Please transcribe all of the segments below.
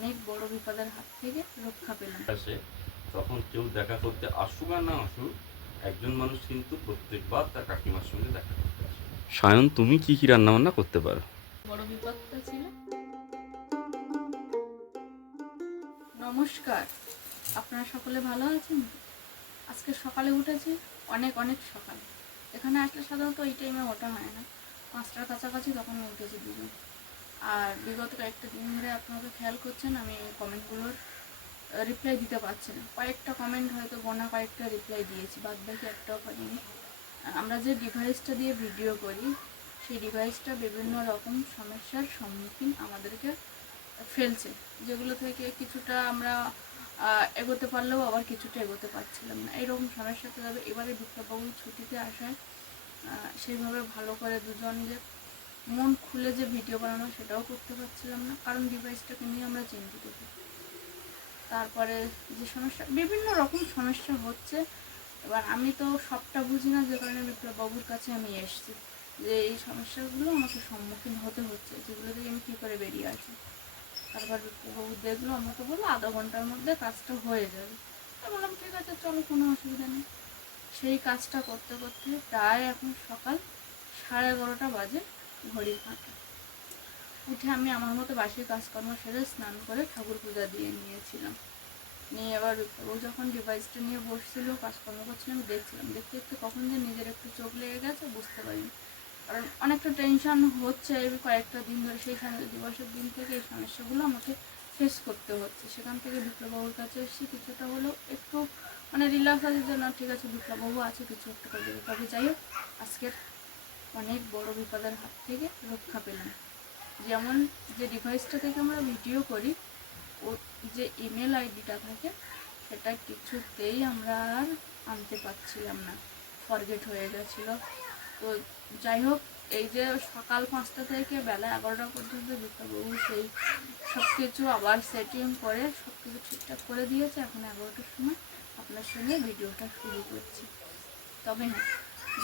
অনেক বড় বিপদের হাত থেকে রক্ষা পেলাম। তখন কেউ দেখা করতে আসুক আর না আসুক, একজন মানুষ কিন্তু প্রত্যেকবার তার কাকিমার সঙ্গে দেখা করতে আসে। সায়ন, তুমি কি কি রান্না বান্না করতে পারো? বড় বিপদটা ছিল। নমস্কার, আপনারা সকলে ভালো আছেন? আজকে সকালে উঠেছি, অনেক অনেক সকালে। এখানে আসলে সাধারণত এই টাইমে ওঠা হয় না, 5টার কাছাকাছি তখন উঠেছি দুজন। আর বিগত কয়েকটা দিন ধরে আপনারা খেয়াল করছেন আমি কমেন্টগুলোর রিপ্লাই দিতে পারছি না। কয়েকটা কমেন্ট হয়তো গোনা কয়েকটা রিপ্লাই দিয়েছি, বাদ বাকি একটাও পারিনি। আমরা যে ডিভাইসটা দিয়ে ভিডিও করি সেই ডিভাইসটা বিভিন্ন রকম সমস্যার সম্মুখীন আমাদেরকে ফেলছে, যেগুলো থেকে কিছুটা আমরা এগোতে পারলেও আবার কিছুটা এগোতে পারছিলাম না। এইরকম সমস্যাতে যাবে। এবারে বিপ্লববাবু ছুটিতে আসায় সেইভাবে ভালো করে দুজন যে মন খুলে যে ভিডিও বানানো সেটাও করতে পারছিলাম না, কারণ ডিভাইসটাকে নিয়ে আমরা চিন্তিত থাকি। তারপরে যে সমস্যা, বিভিন্ন রকম সমস্যা হচ্ছে। এবার আমি তো সবটা বুঝি না, যে কারণে বিপ্লববাবুর কাছে আমি এসেছি যে এই সমস্যাগুলো আমাকে সম্মুখীন হতে হচ্ছে, যেগুলো থেকে আমি কী করে বেরিয়ে আসি। তারপর বিপ্লববাবু দেখলো, আমাকে বললো আধা ঘন্টার মধ্যে কাজটা হয়ে যাবে। আমি বললাম ঠিক আছে চলো, কোনো অসুবিধা নেই। সেই কাজটা করতে করতে প্রায় এখন সকাল 11:30 বাজে ঘড়ির কাঁটা। উঠে আমি আমার মতো বাসি কাজকর্ম সেরে স্নান করে ঠাকুর পূজা দিয়ে নিয়েছিলাম। নিয়ে এবার ও যখন ডিভাইসটা নিয়ে বসছিল, কাজকর্ম করছিল, আমি দেখছিলাম। দেখতে দেখতে কখন যে নিজের একটু চোখ লেগে গেছে বুঝতে পারিনি, কারণ অনেকটা টেনশন হচ্ছে কয়েকটা দিন ধরে। সেই দিবসের দিন থেকে এই সমস্যাগুলো আমাকে ফেস করতে হচ্ছে। সেখান থেকে বিপ্লববাবুর কাছে এসেছি, কিছুটা হলেও একটু রিল্যাক্স আছে যে না ঠিক আছে, বিপ্লববাবু আছে, কিছু একটা করে দেবে। তবে যাই হোক, আজকের অনেক বড় বিপদের হাত থেকে রক্ষা পেলাম। যেমন যে ডিভাইসটা থেকে আমরা ভিডিও করি, ও যে ইমেল আইডিটা থাকে সেটা কিছুতেই আমরা আর আনতে পারছিলাম না, ফরগেট হয়ে গেছিলো। তো যাই হোক, এই যে সকাল 5টা থেকে বেলা 11টা পর্যন্ত বিপ্লববাবু সেই সব কিছু আবার সেটিং করে সব কিছু ঠিকঠাক করে দিয়েছে। এখন 11টার সময় আপনার সঙ্গে ভিডিওটা শুরু করছি। তবে হ্যাঁ,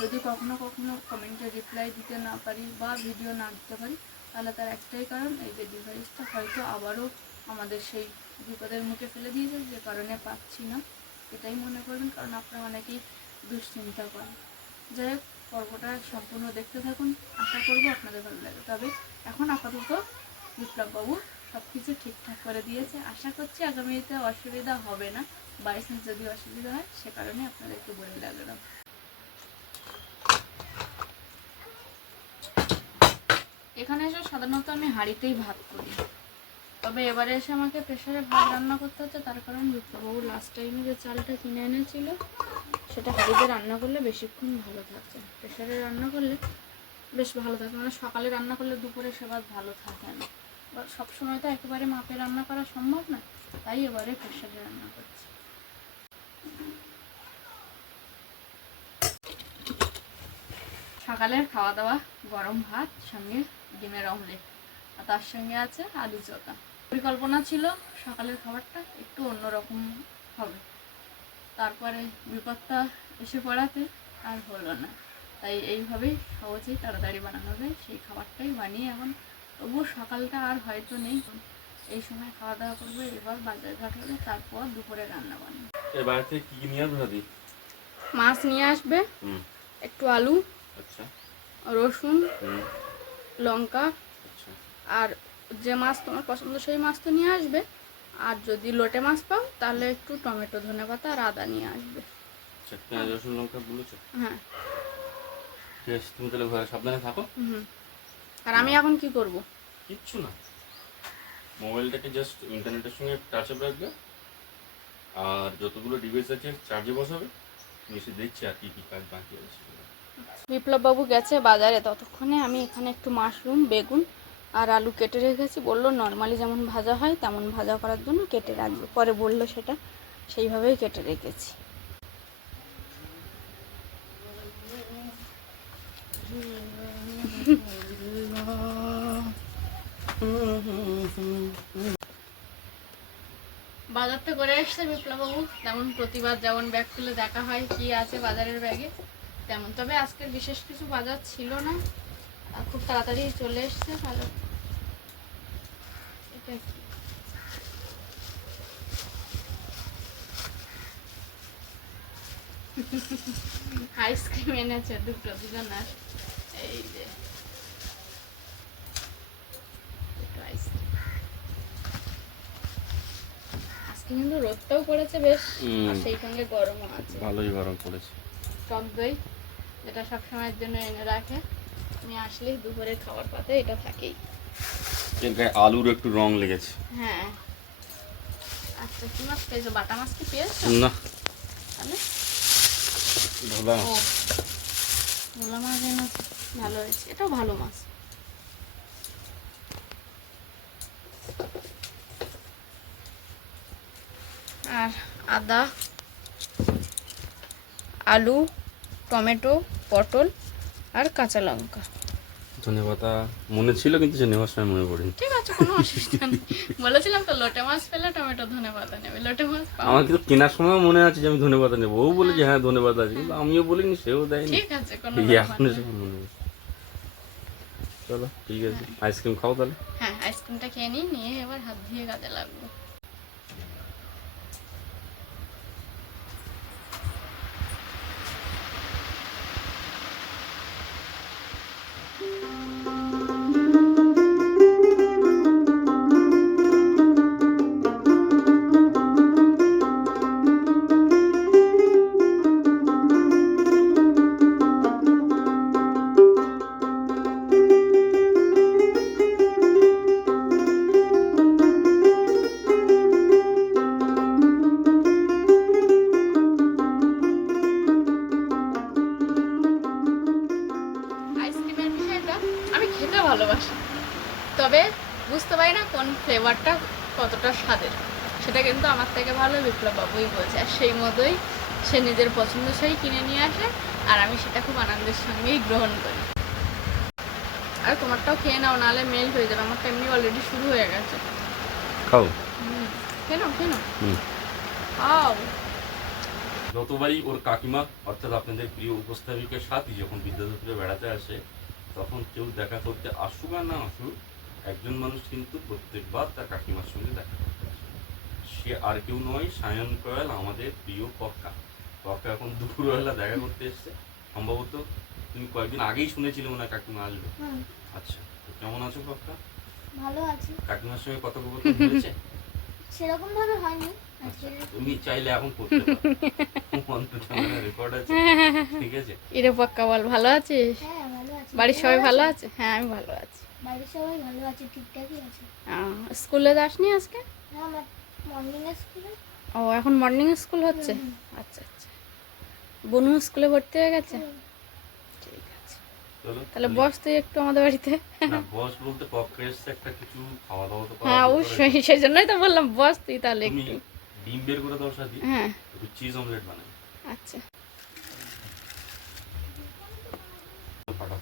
যদি কখনো কখনো কমেন্টে রিপ্লাই দিতে না পারি বা ভিডিও না দিতে পারি, তাহলে তার একটাই কারণ, এই যে ডিভাইসটা হয়তো আবারও আমাদের সেই বিপদের মুখে ফেলে দিয়েছে, যে কারণে পাচ্ছি না। এটাই মনে করবেন, কারণ আপনারা অনেকেই দুশ্চিন্তা করেন। যাই হোক, পর্বটা সম্পূর্ণ দেখতে থাকুন, আশা করবো আপনাদের ভালো লাগে। তবে এখন আপাতত বিপ্লববাবু সব কিছু ঠিকঠাক করে দিয়েছে। আশা করছি আগামীতে অসুবিধা হবে না। বাই চান্স যদি অসুবিধা হয়, সে কারণে আপনাদেরকে বলে লাগলাম। এখানে এসে সাধারণত আমি হাঁড়িতেই ভাত করি, তবে এবারে এসে আমাকে প্রেশারে ভাত রান্না করতে হচ্ছে। তার কারণ বিপ্লববাবু লাস্ট টাইমে যে চালটা কিনে এনেছিল সেটা হাঁড়িতে রান্না করলে বেশিক্ষণ ভালো থাকছে, প্রেশারে রান্না করলে বেশ ভালো থাকে। মানে সকালে রান্না করলে দুপুরে সে ভাত ভালো থাকে না, বা সবসময় তো একেবারে মাপে রান্না করা সম্ভব না, তাই এবারে প্রেশারে রান্না করছি। সকালের খাওয়া দাওয়া গরম ভাত, সঙ্গে ডিমের অমলেট, আর তার সঙ্গে আছে আলু চোখা। পরিকল্পনা ছিল সকালের খাবারটা একটু অন্যরকম হবে, তারপরে বিপদটা এসে পড়াতে আর হলো না। তাই এইভাবেই সহজেই তাড়াতাড়ি বানানো যায় সেই খাবারটাই বানিয়ে এখন, তবুও সকালটা আর হয়তো নেই। এই সময় খাওয়া দাওয়া করবো, এবার বাজার ঘাট হবে, তারপর দুপুরে রান্না বান্না। বাড়িতে কি কি নিয়ে আসবে দাদি? মাছ নিয়ে আসবে, একটু আলু, আচ্ছা, রসুন, লঙ্কা, আর যে মাছ তোমার পছন্দ সেই মাছ তো নিয়ে আসবে। আর যদি লোটে মাছ পাও তাহলে একটু টমেটো, ধনেপাতা আর আদা নিয়ে আসবে। রসুন লঙ্কা বলেছো? হ্যাঁ, ঠিক আছে, তুমি তাহলে ঘরে সাবধানে থাকো। আর আমি এখন কি করব? কিচ্ছু না, মোবাইলটাকে জাস্ট ইন্টারনেটের সঙ্গে টাচ আপ রাখবে, আর যতগুলো ডিভাইস আছে চার্জে বসাবে। এসে দেখছি আর কি কি কাজ বাকি আছে। বিপ্লববাবু গেছে বাজারে, ততক্ষণে আমি এখানে একটু মাশরুম, বেগুন আর আলু কেটে রেখেছি। বললো নর্মালি যেমন ভাজা হয় তেমন ভাজা করার জন্য কেটে রাখবো, পরে বললো সেটা, সেইভাবেই কেটে রেখেছি। বাজারটা করে এসছে বিপ্লববাবু, তেমন প্রতিবার যেমন ব্যাগ খুলে দেখা হয় কি আছে বাজারের ব্যাগে তেমন। তবে আজকের বিশেষ কিছু বাজার ছিল না, খুব তাড়াতাড়ি চলে এসছে। ভালো, এটা কি আইসক্রিম এনেছে দুজনের। এই যে একটু আইসক্রিম। আজকে কিন্তু রোদটাও পড়েছে বেশ, আর সেই সঙ্গে গরমও আছে। ভালোই গরম পড়েছে। টক দই যেটা সব সময়ের জন্য এনে রাখে, আমি আসলে দুপুরে খাবার পাতে এটা থাকেই। এর গায়ে আলুর একটু রং লেগেছে। হ্যাঁ। আচ্ছা, কি মাছ পেয়েছো? বাটা মাছ কি পেয়েছো? না, তাহলে ভোলা ও, ভোলা মাছ এনেছে, ভালো হয়েছে, এটাও ভালো মাছ। আর আদা, আলু, টমেটো, পটল আর কাঁচা লঙ্কা। ধনেপাতা মনে ছিল, কিন্তু সে নেওয়ার সময় মনে পড়েনি। ঠিক আছে, কোনো অসুবিধা নেই। বলেছিলাম তো লোটে মাছ পেলে টমেটো ধনেপাতা নেবে। লোটে মাছ আমার কিন্তু কেনার সময় মনে আছে যে আমি ধনেপাতা নেবো, ও বলে যে হ্যাঁ ধনেপাতা আছে, কিন্তু আমিও বলিনি, সেও দেয়নি। ঠিক আছে, কোনো এই ব্যাপার এখন না। এসে মনে পড়ছে। চলো ঠিক আছে, আইসক্রিম খাও তাহলে। হ্যাঁ, আইসক্রিমটা খেয়ে নিয়ে এবার হাত ধুয়ে কাজে লাগবো। আইসক্রিমের বিষয়টা আমি খেতে ভালোবাসি, তবে বুঝতে পারি না কোন ফ্লেভারটা কতটা স্বাদের। সেটা কিন্তু আমার থেকে ভালো বিপ্লব বাবুই বলছে, আর সেই মতোই সে নিজের পছন্দসই কিনে নিয়ে আসে, আর আমি সেটা খুব আনন্দের সঙ্গেই গ্রহণ করি। আর তোমারটাও খেয়ে নাও, নাহলে মেল্ট হয়ে যাবে। আমারটা এমনি অলরেডি শুরু হয়ে গেছে। খাও। খেয়ে নাও, খেয়ে নাও, খাও। যতবারই ওর কাকিমা অর্থাৎ আপনাদের প্রিয় উপস্থাপিকের সাথে যখন বিদ্যাধরপুরে বেড়াতে আসে, তখন কেউ দেখা করতে আসুক আর না আসুক, একজন মানুষ কিন্তু প্রত্যেকবার তার কাকিমার সঙ্গে দেখা করতে আসে। সে আর কেউ নয়, সায়ন কয়াল, আমাদের প্রিয় পক্কা। পক্কা এখন দুপুরবেলা দেখা করতে এসছে। সম্ভবত তুমি কয়েকদিন আগেই শুনেছিলে মনে হয় কাকিমা আসবে। আচ্ছা, তো কেমন আছো পক্কা? ভালো আছি। কাকিমার সঙ্গে কথোপকথন হয়েছে? সেরকম ভাবে হয়নি আচ্ছা, আজকে। তুমি চাইলে এখন করতে পারো, রেকর্ড আছে, ঠিক আছে? ইরে পাক্কা বল, ভালো আছিস? হ্যাঁ ভালো আছি। বাড়ির সবাই ভালো আছে? হ্যাঁ, আমি ভালো আছি। বাড়ির সবাই ভালো আছে, ঠিকঠাকই আছে। স্কুলে যাসনি আজকে? হ্যাঁ, আমার মর্নিং স্কুলে। ও, এখন মর্নিং স্কুল হচ্ছে? আচ্ছা আচ্ছা। বনু স্কুলে ভর্তি হয়ে গেছে? ঠিক আছে, চলো তাহলে বস তুই একটু আমাদের বাড়িতে। না, বস বলতে পক্কা এসছে, একটা কিছু খাওয়া দাওয়া তো করা হ্যাঁ, দরকার অবশ্যই, আছে। সেই জন্যই তো বললাম বস তুই তাহলে তুমি একটু। ডিম বের করে দাও সাথে, হ্যাঁ, একটু চিজ অমলেট বানাই। আচ্ছা। ফাটাও।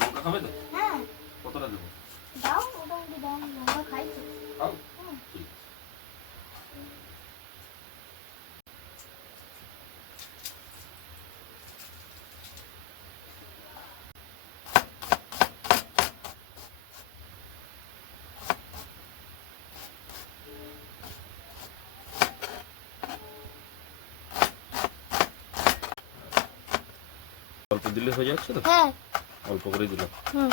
লঙ্কা খাবে তো? হ্যাঁ কতটা দেবো? দাও, মোটামুটি দাও, লঙ্কা খাই তো। খাও? ঠিক আছে। অল্প দিলে হয়ে যাচ্ছে তো? হ্যাঁ। অল্প করেই দিলাম। হুম।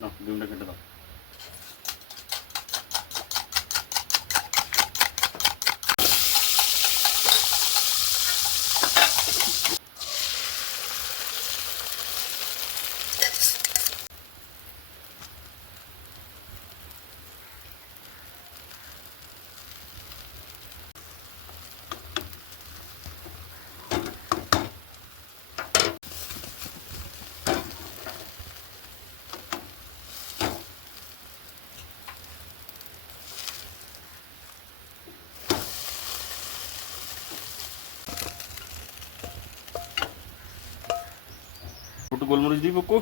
নাও, ডিমটা কেটে দাও। গোলমরিচ দিই পকু।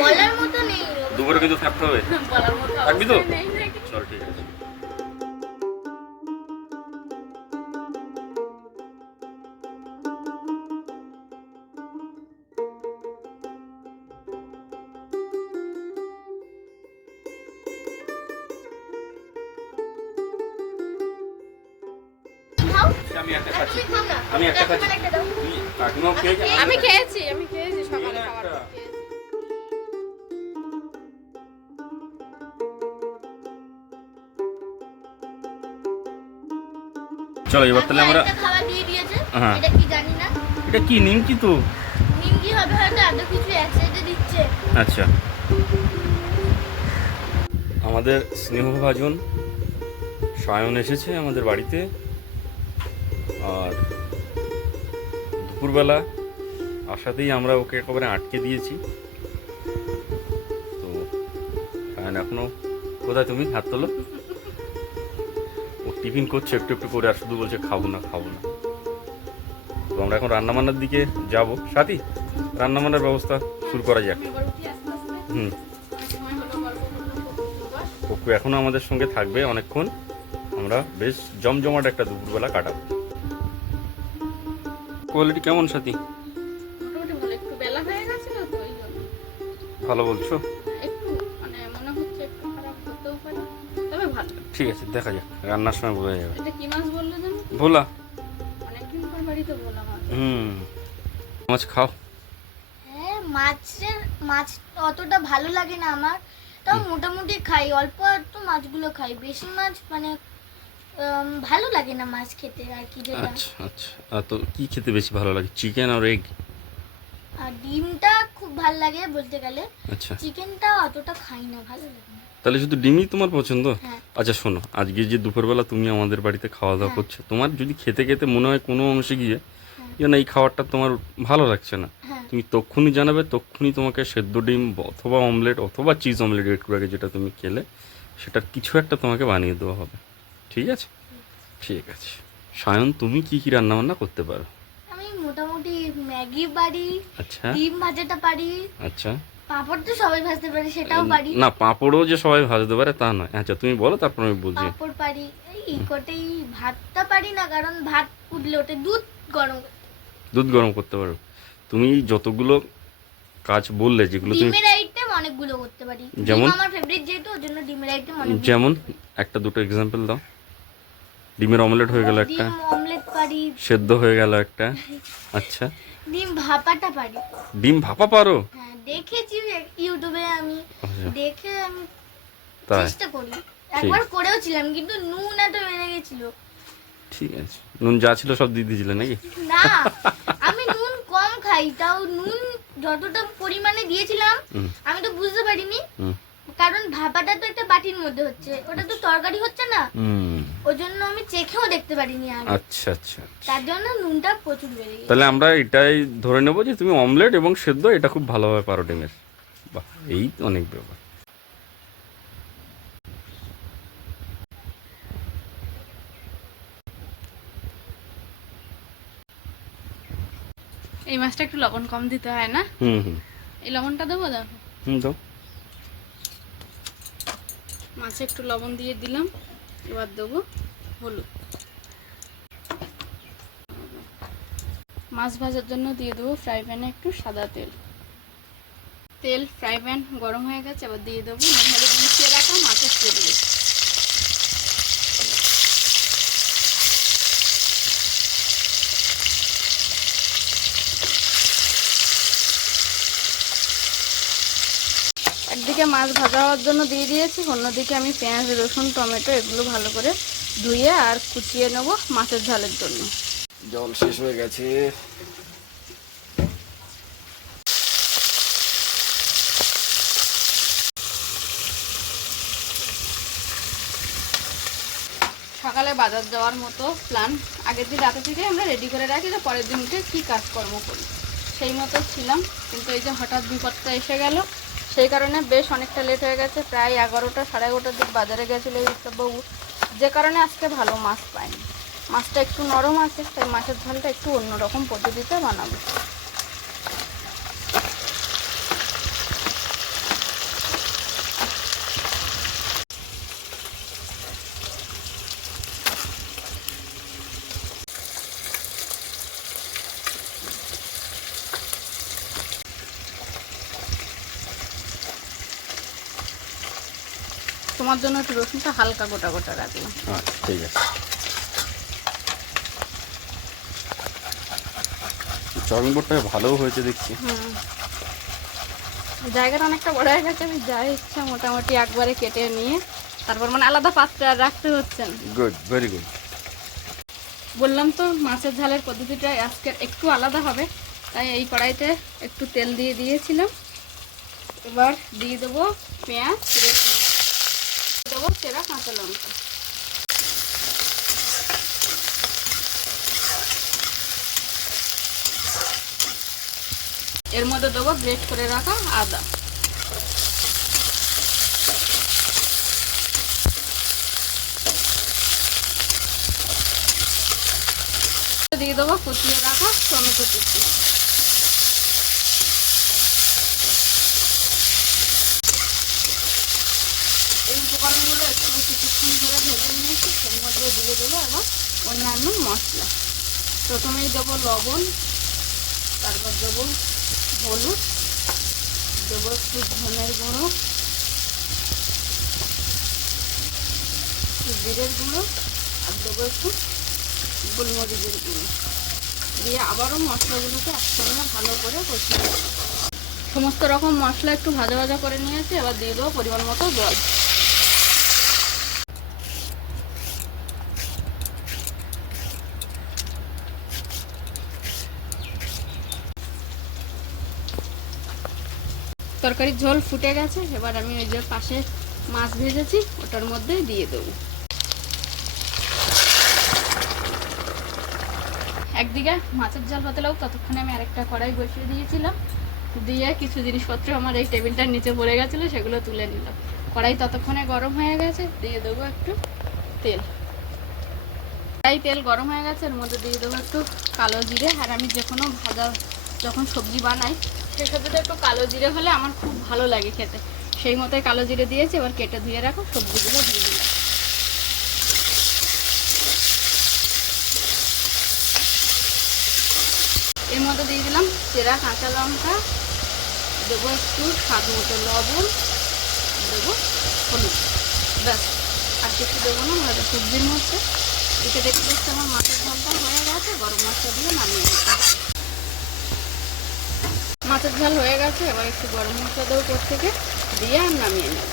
বলার মতো নেই। দুপুরে কিন্তু থাকতে হবে। বলার মতো থাকবি তো? অবস্থায় নেই নাকি? চল ঠিক আছে। খাও, আমি একটা খাচ্ছি। তুমি খাও না। আমি একটা খাচ্ছি। কাকিমার একটা দাও। তুই কাকিমাও খেয়ে যা। আমি খেয়েছি সকালে খেয়ে নে খাবার একটা। খেয়েছি। চলো এবার তাহলে আমরা কাকিমা একটা খাবার দিয়ে দিয়েছে। হ্যাঁ। এটা কি জানি না। এটা কি নিমকি তো? নিমকি হবে হয়তো, এত কিছু একসাথে দিচ্ছে। আচ্ছা, আমাদের স্নেহভাজন সায়ন এসেছে আমাদের বাড়িতে। আর দুপুরবেলা আসাতেই আমরা ওকে একেবারে আটকে দিয়েছি। তো সায়ন এখনো কোথায়? তুমি হাত তোলো। ও টিফিন করছে একটু একটু করে, আর শুধু বলছে খাবো না খাবো না। তো আমরা এখন রান্নাবান্নার দিকে যাব। সাথী, রান্নাবান্নার ব্যবস্থা শুরু করা যাক। আমি এবার উঠি আস্তে আস্তে। হুম, অনেক সময় হলো গল্প করলাম। পপু এখনো আমাদের সঙ্গে থাকবে অনেকক্ষণ। আমরা বেশ জমজমাট একটা দুপুরবেলা কাটাবো। কোয়ালিটি কেমন সাথী? মোটামুটি ভালো, একটু বেলা হয়ে গেছিল তো ওই জন্য ভালো বলছো? একটু মানে মনে হচ্ছে একটু খারাপ হতেও পারে, তবে ভালো। ঠিক আছে, দেখা যাক, রান্নার সময় বোঝা যাবে। এটা কি মাছ বললো জানো? ভোলা। অনেকদিন পর বাড়িতে বললাম মাছ। মাছ খাও। হ্যাঁ, মাছ অতটা ভালো লাগে না আমার, তাও মোটামুটি খাই, অল্প একটু মাছগুলো খাই, বেশি মাছ মানে ভালো লাগে না মাছ খেতে আর কি যেটা। আচ্ছা আচ্ছা, আর তো কি খেতে বেশি ভালো লাগে? চিকেন আর এগ? আর ডিমটা খুব ভালো লাগে বলতে গেলে, আচ্ছা, চিকেনটা অতটা খাই না, ভালো লাগে না। তাহলে শুধু ডিমই তোমার পছন্দ? হ্যাঁ। আচ্ছা শোনো, আজকে যে দুপুরবেলা তুমি আমাদের বাড়িতে খাওয়া দাওয়া হ্যাঁ। করছো, তোমার যদি খেতে খেতে মনে হয় কোনো অংশে গিয়ে না এই খাবারটা তোমার ভালো লাগছে না, হ্যাঁ। তুমি তক্ষুনি জানাবে, তক্ষুনি তোমাকে সেদ্ধ ডিম অথবা অমলেট অথবা চিজ অমলেট একটু আগে যেটা তুমি খেলে সেটার কিছু একটা তোমাকে বানিয়ে দেওয়া হবে। ঠিক আছে? ঠিক আছে। সায়ন, তুমি কি কি রান্না বান্না করতে পারো? আমি মোটামুটি ম্যাগি পারি, আচ্ছা ডিম ভাজাটা পারি, আচ্ছা। পাঁপড় তো সবাই ভাজতে পারে সেটাও পারি। না, পাঁপড়ও যে সবাই ভাজতে পারে তা নয়। আচ্ছা তুমি বলো, তারপর আমি বলছি। পাঁপড় পারি, এই কটাই। ভাতটা পারি না, কারণ ভাত উঠলে ওঠে দুধ গরম। দুধ গরম করতে পারো। তুমি যতগুলো কাজ বললে, যেগুলো তুমি ডিমের আইটেম অনেকগুলো করতে পারি, যেমন? ডিম আমার ফেভারিট যেহেতু, ওর জন্য ডিমের আইটেম অনেক। যেমন একটা দুটো এক্সাম্পল দাও। ডিমের অমলেট হয়ে গেল একটা, ডিম অমলেট পারি, সেদ্ধ হয়ে গেল একটা। আচ্ছা, ডিম ভাপাটা পারি। ডিম ভাপা পারো? হ্যাঁ, দেখেছি ইউটিউবে, আমি আচ্ছা, দেখে আমি তাই? চেষ্টা করি, একবার করেও ছিলাম কিন্তু নুন এত বেড়ে গেছিল। ঠিক আছে, নুন যা ছিল সব দিয়ে দিয়েছিলে নাকি? না, আমি নুন কম খাই, তাও নুন যতটা পরিমাণে দিয়েছিলাম হুম, আমি তো বুঝতে পারিনি, হুম, কারণ ভাপাটা তো একটা বাটির মধ্যে হচ্ছে, ওটা তো তরকারি হচ্ছে না, হুম। ওই জন্য আমি চেখেও দেখতে পারিনি আগে, আচ্ছা আচ্ছা, তার জন্য নুনটা প্রচুর বেড়ে গেছে। তাহলে আমরা এটাই ধরে নেবো যে তুমি অমলেট এবং সেদ্ধ এটা খুব ভালোভাবে পারো ডিমের। বাহ, এই তো অনেক ব্যাপার। এই মাছটা একটু লবণ কম দিতে হয় না? হুম হুম এই লবণটা দেবো, দেখো হুম, দাও। মাছে একটু লবণ দিয়ে দিলাম, এবার দেবো হলুদ। মাছ ভাজার জন্য দিয়ে দেবো ফ্রাই প্যানে একটু সাদা তেল। তেল ফ্রাই প্যান গরম হয়ে গেছে, এবার দিয়ে দেবো নুন হলুদ মিশিয়ে রাখা মাছের তেলগুলো। একদিকে মাছ ভাজা হওয়ার জন্য দিয়ে দিয়েছি, অন্যদিকে আমি পেঁয়াজ রসুন টমেটো এগুলো ভালো করে ধুয়ে আর কুচিয়ে নেব মাছের ঝালের জন্য। জল শেষ হয়ে গেছে। সকালে বাজার যাওয়ার মতো প্ল্যান আগের দিন রাতে থেকে আমরা রেডি করে রাখি যে পরের দিন উঠে কী কাজকর্ম করি, সেই মতো ছিলাম। কিন্তু এই যে হঠাৎ বিপদটা এসে গেল, সেই কারণে বেশ অনেকটা লেট হয়ে গেছে। প্রায় 11টা 11:30 দিক বাজারে গেছিলো বাবু, যে কারণে আজকে ভালো মাছ পাইনি। মাছটা একটু নরম আছে, তাই মাছের ঝালটা একটু অন্যরকম পদ্ধতিতে বানাবো। তোমার জন্য একটু রসুনটা হালকা গোটা গোটা রাখলাম। আচ্ছা ঠিক আছে। চাউমিন বোর্ডটা ভালো হয়েছে দেখছি। জায়গাটা অনেকটা বড় হয়ে গেছে, আমি যা ইচ্ছা মোটামুটি একবারে কেটে নিয়ে তারপর মানে আলাদা পাত্রে আর রাখতে হচ্ছে না। Good, very good. বললাম তো মাছের ঝালের পদ্ধতিটা আজকে একটু আলাদা হবে, তাই এই কড়াইতে একটু তেল দিয়ে দিয়েছিলাম। এবার দিয়ে দেবো পেঁয়াজ, দেবো চেরা কাঁচা লঙ্কা, এর মধ্যে দেবো গ্রেট করে রাখা আদা, দিয়ে দেবো কুচিয়ে রাখা টমেটো কুচি, এই উপকরণগুলো একটু কিছুক্ষণ ধরে ভেজে নিয়েছি। এর মধ্যে দিয়ে দেবো এবার অন্যান্য মশলা। প্রথমেই দেবো লবণ, তারপর দেবো হলুদ, দেবো একটু ধনের গুঁড়ো, জিরের গুঁড়ো, আর দেবো একটু গোলমরিচের গুঁড়ো, দিয়ে আবারও মশলাগুলোকে একসঙ্গে ভালো করে কষিয়ে দেবো। সমস্ত রকম মশলা একটু ভাজা ভাজা করে নিয়েছি, এবার দিয়ে দেবো পরিমাণ মতো জল। তরকারির ঝোল ফুটে গেছে, এবার আমি ওই যে পাশে মাছ ভেজেছি ওটার মধ্যে দিয়ে দেবো। একদিকে মাছের ঝাল হতে লাগুক, ততক্ষণে আমি আরেকটা কড়াই বসিয়ে দিয়েছিলাম, দিয়ে কিছু জিনিসপত্র আমার এই টেবিলটার নিচে পড়ে গেছিলো, সেগুলো তুলে নিলাম। কড়াই ততক্ষণে গরম হয়ে গেছে, দিয়ে দেবো একটু তেল। কড়াই তেল গরম হয়ে গেছে, এর মধ্যে দিয়ে দেবো একটু কালো জিরে। আর আমি যে কোনো ভাজা যখন সবজি বানাই সেই সবজিটা একটু কালো জিরে হলে আমার খুব ভালো লাগে খেতে, সেই মতোই কালো জিরে দিয়েছি। এবার কেটে ধুয়ে রাখো সবজিগুলো দিয়ে দিলাম। এর মধ্যে দিয়ে দিলাম চেরা কাঁচা লঙ্কা, দেবো একটু স্বাদ মতো লবণ, দেবো হলুদ, ব্যাস আর কিছু দেবো না। ভাজা সবজির মধ্যে একে দেখতে দেখতে আমার মাছের ঝালটা হয়ে গেছে, গরম মশলা দিয়ে নামিয়ে দিতে। মাছের ঝাল হয়ে গেছে, এবার একটু গরম মশলা দেবো উপর থেকে, দিয়ে আর নামিয়ে নেব।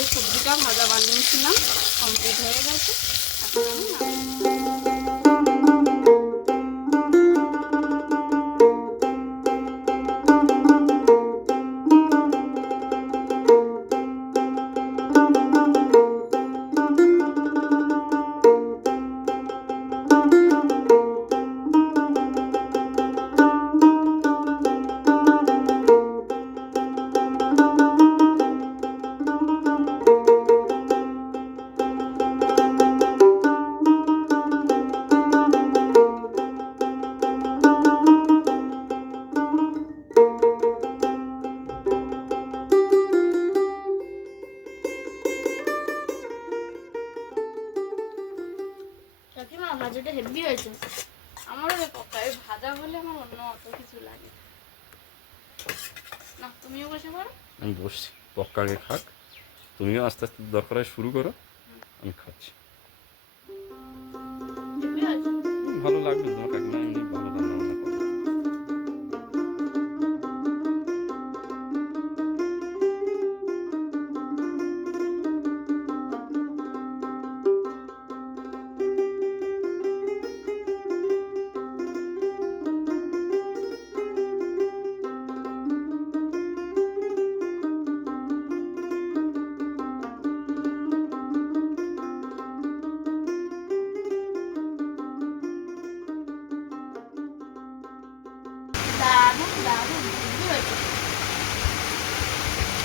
এই সবজিটা ভাজা বানিয়েছিলাম কমপ্লিট হয়ে গেছে, এখন আমি নামিয়ে নেব। কাকিমা ভাজাটা হেভি হয়েছে। আমারও পক্কা এই ভাজা হলে আমার অন্য অত কিছু লাগে না। তুমিও বসে পড়ো। আমি বসছি, পক্কা আগে খাক, তুমিও আস্তে আস্তে দরকার হয় শুরু করো, আমি খাচ্ছি। হেভি হয়েছে। ভালো লাগবে, তোমার কাকিমা এমনি ভালো রান্না বান্না করে।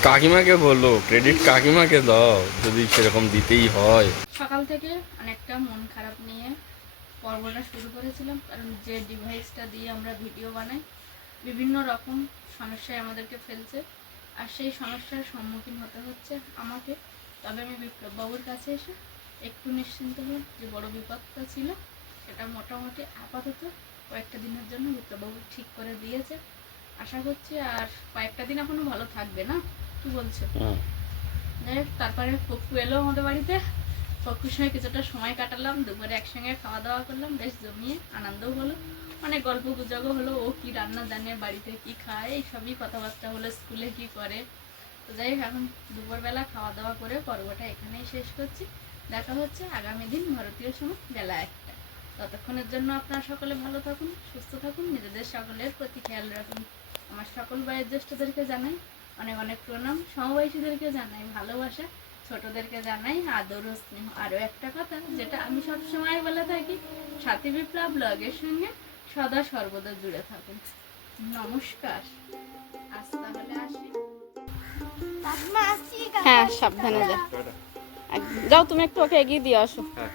কাকিমাকে বলো, ক্রেডিট কাকিমাকে দাও যদি সেরকম দিতেই হয়। সকাল থেকে অনেকটা মন খারাপ নিয়ে পর্বটা শুরু করেছিলাম, কারণ যে ডিভাইসটা দিয়ে আমরা ভিডিও বানাই বিভিন্ন রকম সমস্যায় আমাদেরকে ফেলছে, আর সেই সমস্যার সম্মুখীন হতে হচ্ছে আমাকে। তবে আমি বিপ্লববাবুর কাছে এসে একটু নিশ্চিন্ত হই যে বড় বিপদটা ছিল সেটা মোটামুটি আপাতত কয়েকটা দিনের জন্য বিপ্লববাবু ঠিক করে দিয়েছে। আশা করছি আর কয়েকটা দিন এখনো ভালো থাকবে, না কি বলছো? যাই হোক, তারপরে পক্কু এলো আমাদের বাড়িতে। পক্কুর সঙ্গে কিছুটা সময় কাটালাম, দুপুরে একসঙ্গে খাওয়া দাওয়া করলাম, বেশ জমিয়ে আনন্দও হলো, অনেক গল্প গুজবও হলো। ও কি রান্না জানে, বাড়িতে কি খায়, এই সবই কথাবার্তা হলো, স্কুলে কি করে। তো যাই হোক, এখন দুপুরবেলা খাওয়া দাওয়া করে পর্বটা এখানেই শেষ করছি। দেখা হচ্ছে আগামী দিন ভারতীয় সময় বেলা 1টায়। ততক্ষণের জন্য আপনারা সকলে ভালো থাকুন, সুস্থ থাকুন, নিজেদের সকলের প্রতি খেয়াল রাখুন। আমার সকল বয়োজ্যেষ্ঠদেরকে জানাই অনেক অনেক প্রণাম, সমবয়সীদেরকে জানাই ভালোবাসা, ছোটদেরকে জানাই আদর ও স্নেহ। আরও একটা কথা যেটা আমি সবসময় বলে থাকি, সাথী বিপ্লব ব্লগের সঙ্গে সদা সর্বদা জুড়ে থাকুন। নমস্কার, আজ তাহলে আসি। কাকিমা আসছি, হ্যাঁ, সাবধানে যাও। যাও, তুমি একটু ওকে এগিয়ে দিয়ে আসো। হ্যাঁ